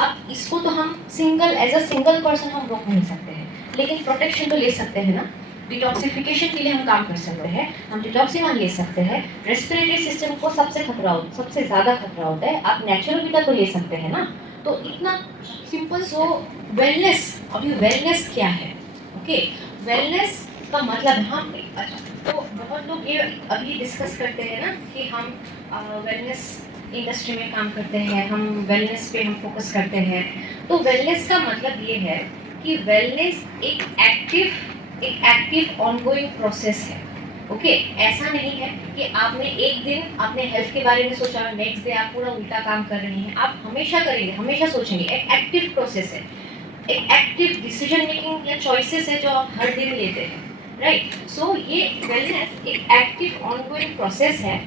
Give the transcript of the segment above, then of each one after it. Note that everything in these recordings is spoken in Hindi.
अब इसको तो हम एज अ सिंगल पर्सन हम रोक नहीं सकते हैं, लेकिन प्रोटेक्शन तो ले सकते हैं ना। डिटॉक्सिफिकेशन के लिए हम काम कर सकते हैं, हम डिटॉक्सिफान ले सकते हैं। रेस्पिरेटरी सिस्टम को सबसे ज़्यादा खतरा होता है, आप नेचुरोपैथी तो ले सकते हैं ना। तो इतना सिंपल। सो वेलनेस, अभी वेलनेस क्या है? ओके, वेलनेस का मतलब हम, अच्छा, तो बहुत लोग ये अभी डिस्कस करते हैं ना कि हम वेलनेस इंडस्ट्री में काम करते हैं, हम वेलनेस पे हम फोकस करते हैं। तो वेलनेस का मतलब ये है कि वेलनेस एक एक्टिव ऑनगोइंग प्रोसेस है। ओके, ऐसा नहीं है कि आपने एक दिन अपने हेल्थ के बारे में सोचा, नेक्स्ट डे आप पूरा उल्टा काम कर रहे हैं। आप हमेशा करेंगे, हमेशा सोचेंगे। एक एक्टिव प्रोसेस है, एक एक्टिव डिसीजन मेकिंग या चॉइसेस है जो आप हर दिन लेते हैं, राइट। सो ये वेलनेस एक एक्टिव ऑनगोइंग प्रोसेस है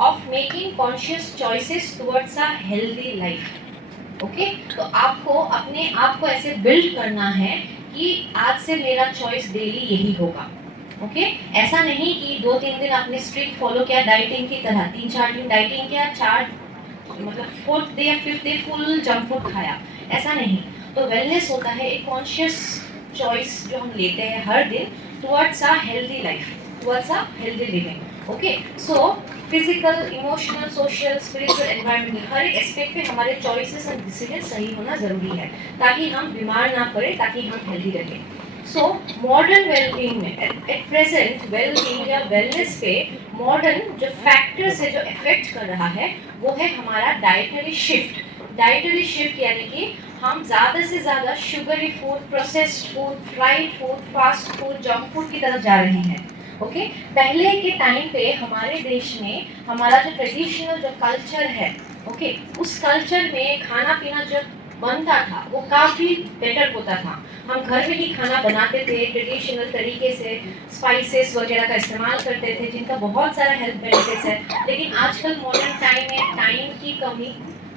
of making conscious choices towards a healthy life. Okay, तो आपको अपने आप को ऐसे बिल्ड करना है कि आज से मेरा चॉइस डेली यही होगा। ओके, ऐसा नहीं कि 2-3 दिन आपने स्ट्रिक्ट फॉलो किया डाइटिंग की तरह, 3-4 दिन डाइटिंग किया, 4 मतलब 4th डे या 5th day full junk food खाया, ऐसा नहीं। तो वेलनेस होता है एक कॉन्शियस चॉइस जो हम लेते हैं हर दिन towards a healthy life, towards a healthy living. Okay, so physical, emotional, social, spiritual, environmental, हर एक एस्पेक्ट पे हमारे चॉइसेस और डिसीजन सही होना जरूरी है, ताकि हम बीमार ना पड़े, ताकि हम हेल्दी रहें। सो मॉडर्न वेलबींग में एट प्रेजेंट वेलबींग या वेलनेस पे मॉडर्न जो फैक्टर्स है जो इफेक्ट कर रहा है वो है हमारा डाइटरी शिफ्ट। डाइटरी शिफ्ट यानी कि हम ज़्यादा से ज़्यादा sugary food, processed food, fried food, fast food, junk food की तरफ जा रहे हैं। ओके, पहले के टाइम पे हमारे देश में हमारा जो ट्रेडिशनल जो कल्चर है, ओके, उस कल्चर में खाना पीना जो बनता था वो काफ़ी बेटर होता था। हम घर में ही खाना बनाते थे ट्रेडिशनल तरीके से, स्पाइसेस वगैरह का इस्तेमाल करते थे जिनका बहुत सारा हेल्थ बेनिफिट्स है। लेकिन आजकल मॉडर्न टाइम में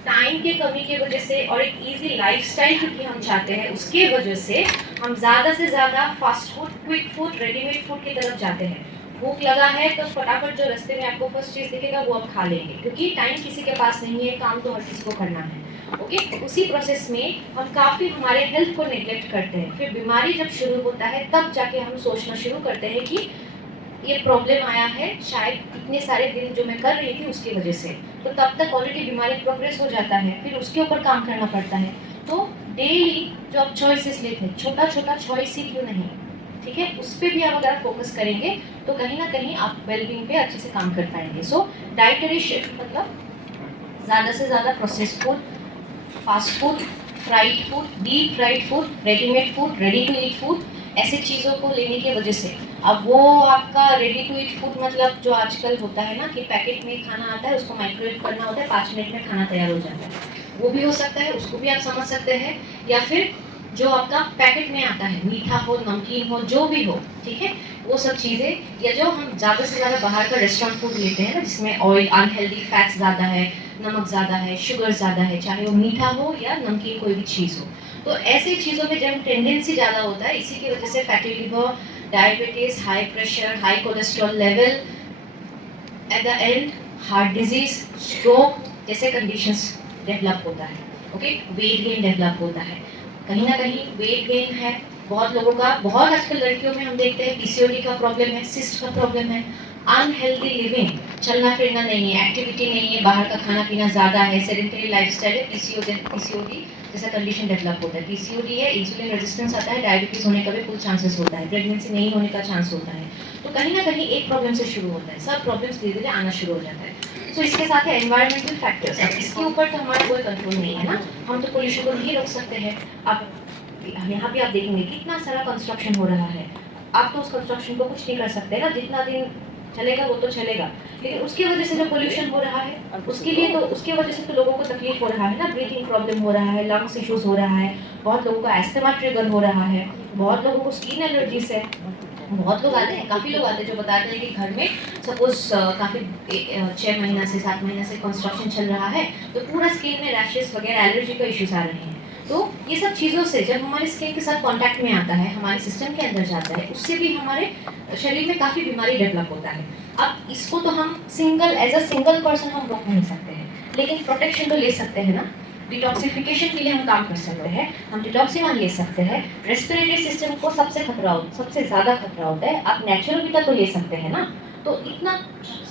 टाइम की कमी की वजह से और एक इजी लाइफस्टाइल क्योंकि हम चाहते हैं, उसके वजह से हम ज़्यादा से ज़्यादा fast food, quick food, readymade food की तरफ जाते हैं। भूख लगा है तो फटाफट जो रास्ते में आपको फर्स्ट चीज़ दिखेगा वो आप खा लेंगे, क्योंकि टाइम किसी के पास नहीं है, काम तो हर किसी को करना है। ओके, उसी प्रोसेस में हम काफ़ी हमारे हेल्थ को नेग्लेक्ट करते हैं। फिर बीमारी जब शुरू होता है तब जाके हम सोचना शुरू करते हैं कि ये प्रॉब्लम आया है शायद इतने सारे दिन जो मैं कर रही थी उसकी वजह से। तो तब तक ऑलरेडी बीमारी प्रोग्रेस हो जाता है, फिर उसके ऊपर काम करना पड़ता है। तो डेली जो आप चॉइसेस लेते हैं, छोटा छोटा चॉइस ही क्यों नहीं, ठीक है, उस पर भी आप अगर फोकस करेंगे तो कहीं ना कहीं आप वेलबींग पे अच्छे से काम कर पाएंगे। सो डाइटरी शिफ्ट मतलब ज़्यादा से ज़्यादा processed food, fast food, fried food, deep fried food, readymade food, ready to eat food, ऐसे चीज़ों को लेने की वजह से। अब वो आपका रेडी टू ईट फूड मतलब जो आजकल होता है ना कि पैकेट में खाना आता है, उसको माइक्रोवेव करना होता है, 5 मिनट में खाना तैयार हो जाता है, वो भी हो सकता है, उसको भी आप समझ सकते हैं। या फिर जो आपका पैकेट में आता है, मीठा हो, नमकीन हो, जो भी हो, ठीक है, वो सब चीज़ें। या जो हम ज़्यादा से ज़्यादा बाहर का रेस्टोरेंट फूड लेते हैं ना, जिसमें ऑयल, अनहेल्दी फैट्स ज़्यादा है, नमक ज़्यादा है, शुगर ज़्यादा है, चाहे वो मीठा हो या नमकीन कोई भी चीज़ हो। तो ऐसी चीज़ों में जब टेंडेंसी ज़्यादा होता है, इसी की वजह से fatty liver, diabetes, high pressure, high cholesterol level, at the end heart disease, stroke जैसे कंडीशंस डेवलप होता है। ओके, वेट गेन डेवलप होता है, कहीं ना कहीं वेट गेन है बहुत लोगों का। बहुत आजकल लड़कियों में हम देखते हैं पीसीओडी का प्रॉब्लम है, सिस्ट का प्रॉब्लम है, अनहेल्दी लिविंग, चलना फिरना नहीं है, एक्टिविटी नहीं है, बाहर का खाना पीना ज़्यादा है, सेडेंटरी लाइफस्टाइल है, पीसीओडी जैसा कंडीशन डेवलप होता है। पीसीओडी है, इंसुलिन रेजिस्टेंस आता है, डायबिटीज़ होने का भी फुल चांसेस होता है, प्रेगनेंसी नहीं होने का चांस होता है। तो कहीं ना कहीं एक प्रॉब्लम से शुरू होता है, सब प्रॉब्लम्स धीरे धीरे आना शुरू हो जाता है। तो इसके साथ है एनवायरमेंटल फैक्टर्स। अब इसके ऊपर तो हमारा कोई कंट्रोल नहीं है ना, हम तो पोल्यूशन को नहीं रोक सकते हैं। अब यहाँ पे आप देखेंगे कितना सारा कंस्ट्रक्शन हो रहा है, आप तो उस कंस्ट्रक्शन को कुछ नहीं कर सकते ना, जितना दिन चलेगा वो तो चलेगा, लेकिन उसकी वजह से जो पोल्यूशन हो रहा है उसके लिए तो उसकी वजह से तो लोगों को तकलीफ हो रहा है ना, ब्रीथिंग प्रॉब्लम हो रहा है, लंग्स इश्यूज हो रहा है, बहुत लोगों का एस्थमा ट्रिगर हो रहा है, बहुत लोगों को स्किन एलर्जीज है। बहुत लोग आते हैं, काफ़ी लोग आते हैं जो बताते हैं कि घर में सपोज काफ़ी 6 महीना से 7 महीने से कंस्ट्रक्शन चल रहा है, तो पूरा स्किन में रैशेस वगैरह एलर्जी का इश्यूज आ रहे हैं। तो ये सब चीज़ों से जब हमारे स्किन के साथ कांटेक्ट में आता है, हमारे सिस्टम के अंदर जाता है, उससे भी हमारे शरीर में काफ़ी बीमारी डेवलप होता है। अब इसको तो हम एज अ सिंगल पर्सन हम रोक नहीं सकते हैं, लेकिन प्रोटेक्शन तो ले सकते हैं ना। डिटॉक्सिफिकेशन के लिए हम काम कर सकते हैं, हम डिटॉक्सी 1 ले सकते हैं। रेस्पिरेटरी सिस्टम को सबसे ज़्यादा खतरा होता है, आप नेचुरल बीटा तो ले सकते हैं ना, तो इतना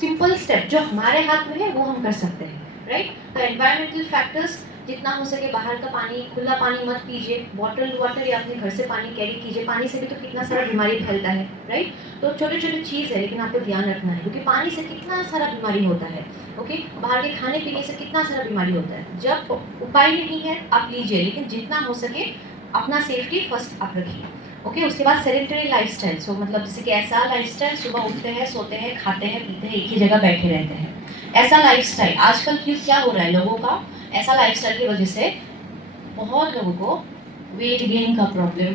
सिंपल स्टेप जो हमारे हाथ में है वो हम कर सकते हैं, राइट। तो एनवायरमेंटल फैक्टर्स, जितना हो सके बाहर का पानी, खुला पानी मत पीजिए, बॉटल वाटर या अपने घर से पानी कैरी कीजिए, पानी से भी तो कितना सारा बीमारी फैलता है, राइट। तो छोटे छोटे चीज़ है लेकिन आपको ध्यान रखना है, क्योंकि पानी से कितना सारा बीमारी होता है, ओके। बाहर के खाने पीने से कितना सारा बीमारी होता है। जब उपाय नहीं है आप लीजिए, लेकिन जितना हो सके अपना सेफ्टी फर्स्ट आप रखिए, ओके। उसके बाद सेडेंटरी लाइफस्टाइल, सो मतलब जैसे कि ऐसा लाइफस्टाइल, सुबह उठते हैं, सोते हैं, खाते हैं, पीते हैं, एक ही जगह बैठे रहते हैं, ऐसा लाइफस्टाइल आजकल क्यों क्या हो रहा है लोगों का, ऐसा लाइफस्टाइल की वजह से बहुत लोगों को वेट गेन का प्रॉब्लम,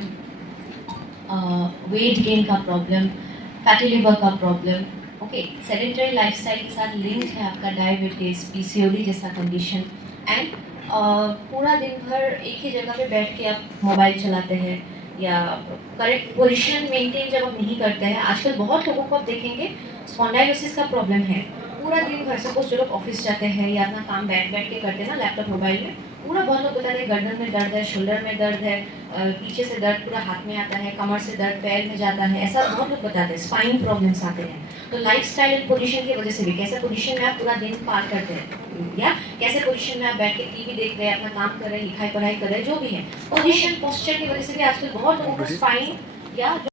फैटी लिवर का प्रॉब्लम, ओके। सेडेंटरी लाइफस्टाइल के साथ लिंक है आपका डायबिटीज, पीसीओडी जैसा कंडीशन, एंड पूरा दिन भर एक ही जगह पे बैठ के आप मोबाइल चलाते हैं या करेक्ट पोजीशन मेंटेन जब आप नहीं करते हैं। आजकल बहुत लोगों को आप देखेंगे स्पॉन्डाइलोसिस का प्रॉब्लम है, पूरा दिन भर, सपोज जो लोग ऑफिस जाते हैं या अपना काम बैठ बैठ के करते हैं ना लैपटॉप मोबाइल में, पूरा बहुत लोग बताते हैं गर्दन में दर्द है, शोल्डर में दर्द है, पीछे से दर्द पूरा हाथ में आता है, कमर से दर्द पैर में जाता है, ऐसा बहुत लोग बताते हैं, स्पाइन प्रॉब्लम्स आते हैं। तो लाइफस्टाइल एंड पोजीशन की वजह से भी, कैसे पोजीशन में आप पूरा दिन पार करते हैं या कैसे पोजीशन में आप बैठ के टीवी देख रहे हैं, अपना काम कर रहे हैं, लिखाई पढ़ाई कर रहे हैं, जो भी है पोजीशन पोस्चर की वजह से भी आजकल बहुत लोगों को स्पाइन या